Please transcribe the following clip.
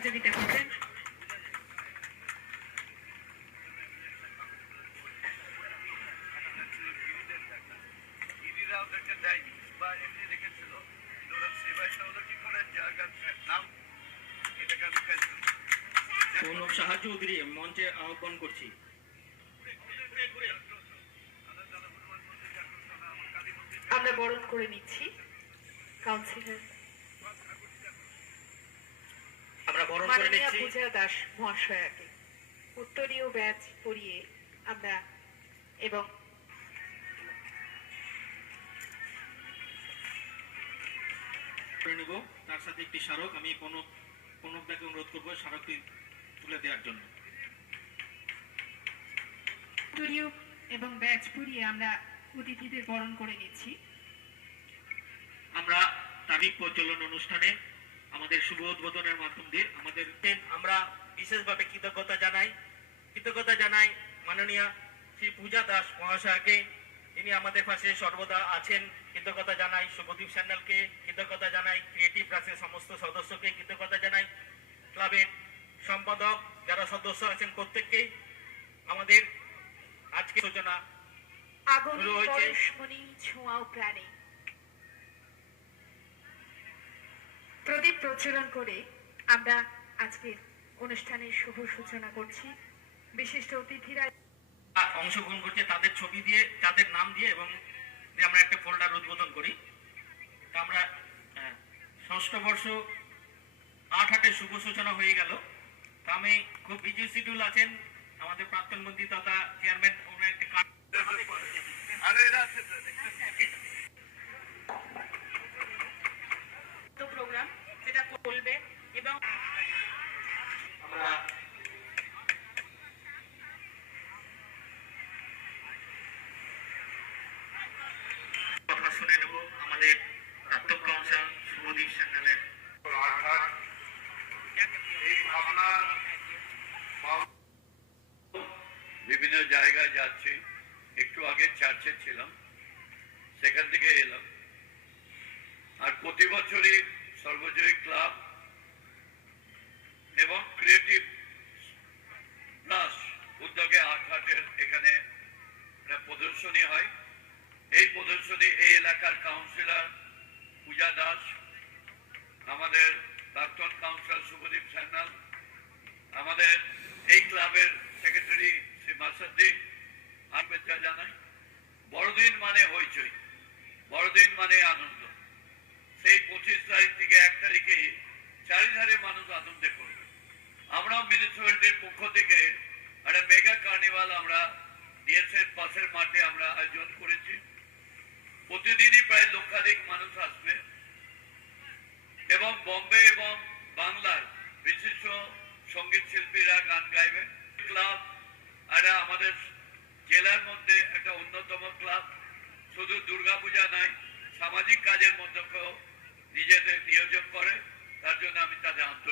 সহযোগিতা করবেন। শাহ চৌধুরী মঞ্চে আহ্বান করছি। আমরা বরণ করে নিচ্ছি কাউন্সিলর মাননীয়া পূজা দাস মহাশয়াকে উত্তরীয় ব্যাজ পরিয়ে আমরা এবং নেব। তার সাথে একটি স্মারক আমি কনকদাকে অনুরোধ করবো স্মারকটি তুলে দেওয়ার জন্য। উত্তরীয় এবং ব্যাজ পরিয়ে আমরা অতিথিদের বরণ করে নিচ্ছি। আমরা তারিখ প্রজ্বলন অনুষ্ঠানে আমাদের শুভ উদ্বোধনের মাধ্যম দিয়ে আমরা বিশেষভাবে কৃতজ্ঞতা জানাই মাননীয়া শ্রী পূজা দাস মহাশয়কে, যিনি আমাদের পাশে সর্বদা আছেন। কৃতজ্ঞতা জানাই শুভদীপ স্যান্ডালকে, কৃতজ্ঞতা জানাই ক্রিয়েটিভ ক্লাসের সমস্ত সদস্যকে, কৃতজ্ঞতা জানাই ক্লাবের সম্পাদক যারা সদস্য আছেন প্রত্যেককেই। আমাদের আজকে সূচনা শুরু হয়েছে। প্রদীপ প্রজ্বলন করে আমরা আজকের অনুষ্ঠানের শুভ সূচনা করছি। বিশিষ্ট অতিথিরা অংশগ্রহণ করছে তাদের ছবি দিয়ে, তাদের নাম দিয়ে, এবং আমরা একটা ফোল্ডার উদ্বোধন করি। তা আমরা ষষ্ঠ বর্ষ 8-8 শুভ সূচনা হয়ে গেল। তা আমি খুব বিজি শিডিউল আছেন আমাদের প্রাক্তন মন্ত্রী তথা চেয়ারম্যান, ওনার একটা প্রোগ্রাম যেটা করবে এবং আমরা কথা শুনে নেব আমাদের প্রাক্তন কাউন্সিলর শুভদীপ স্যান্ডালের। এই ভাবনা বিভিন্ন জায়গায় যাচ্ছি। একটু আগে চার্চে ছিলাম, সেখান থেকে এলাম। আর প্রতি বছরই সর্বজয়ী ক্লাব এবং ক্রিয়েটিভ প্লাস উদ্যোগে 8-8-এর এখানে প্রদর্শনী হয়। এই প্রদর্শনী এই এলাকার কাউন্সিলর পূজা দাস, আমাদের প্রাক্তন কাউন্সিলর শুভদীপ স্যান্ডাল, আমাদের এই ক্লাবের সেক্রেটারি শ্রী মাসাদ্দিন শুভেচ্ছা জানাই। বড়দিন মানে হইচই, বড়দিন মানে আনন্দ। সেই 25 তারিখ থেকে 1 তারিখে চারিধারে মানুষ আনন্দে করবে। আমরা মিউনিসিপ্যালিটির পক্ষ থেকে একটা মেগা কার্নিভাল আমরা ডিএসএর পাশের মাঠে আমরা আয়োজন করেছি। প্রতিদিনই প্রায় লক্ষাধিক মানুষ আসবে এবং বম্বে এবং বাংলার বিশিষ্ট সঙ্গীত শিল্পীরা গান গাইবেন। ক্লাব এটা আমাদের জেলার মধ্যে একটা অন্যতম ক্লাব। শুধু দুর্গাপূজা নয়, সামাজিক কাজের মধ্যেও নিজেদের নিয়োজন করে। তার জন্য আমি তাদের আন্তরিক